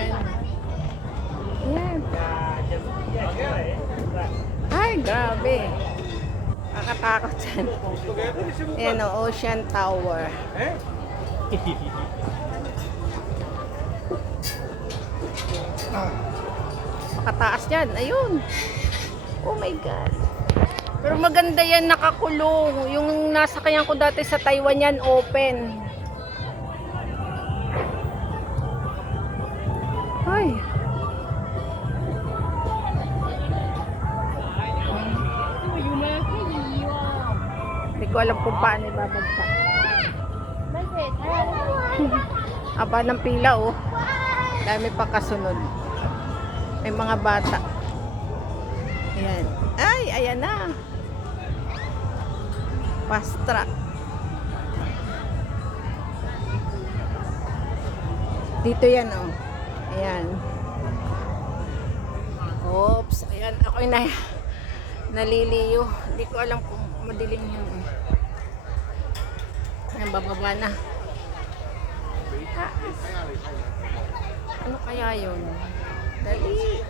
Ayan. Ayan. Ay, grabe. Nakatakot dyan. Ayan o, Ocean Tower. Makataas yan. Ayun. Oh my God. Pero maganda yan, nakakulong. Yung nasakyan ko dati sa Taiwan yan, open. Ay. Hindi ko alam kung paano ibabagsak. Aba ng pila oh. Dami pa kasunod. May mga bata. Ayan. Ay, ayan na. Fast track. Dito yan oh. Ayan. Oops. Ayan. Ako'y naliliyo. Hindi ko alam kung madilim yun. Ayan, bababa na. Ah. Ano kaya yun? Dali.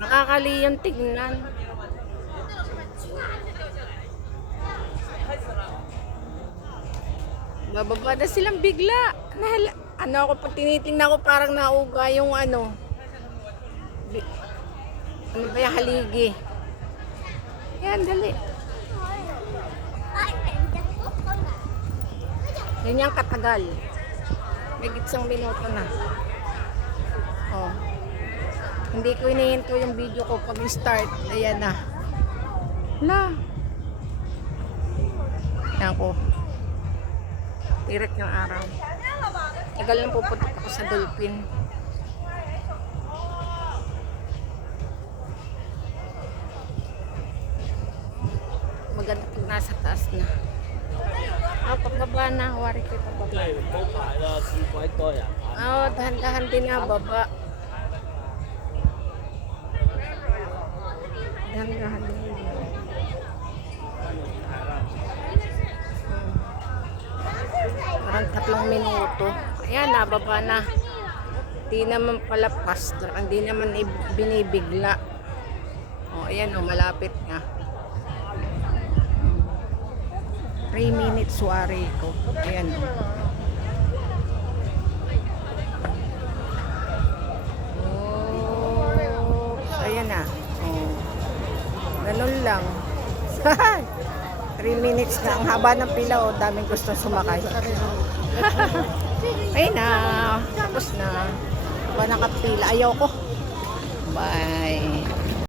Nakakaliyang tignan. Bababa na silang bigla. Ano ako, pag tinitingnan ko parang nauga yung ano. Ano ba yung haligi? Yan, dali. Yan yung katagal. May gitsang minuto na. Oh. Hindi ko inihinto yung video ko pag start. Ayan na. Hala. Ayan ko. Tirik ng araw. Tagal lang pupunta ako sa Dolphin. Maganda pag nasa taas na. Pagbaba na. Wari ko pagbaba. Dahan-dahan din nga baba. Dahan-dahan din. Parang 3 minuto. Ayan, nababa na. Hindi naman pala fast track. Hindi naman binibigla. O, ayan o, malapit na. 3 minutes wari ko. Ayan o. Ayan na. O. Ganun lang. 3 minutes na. Ang haba ng pila o. Daming gusto sumakay. Ayun na. Tapos na. Ba nakapila. Ayaw ko. Bye.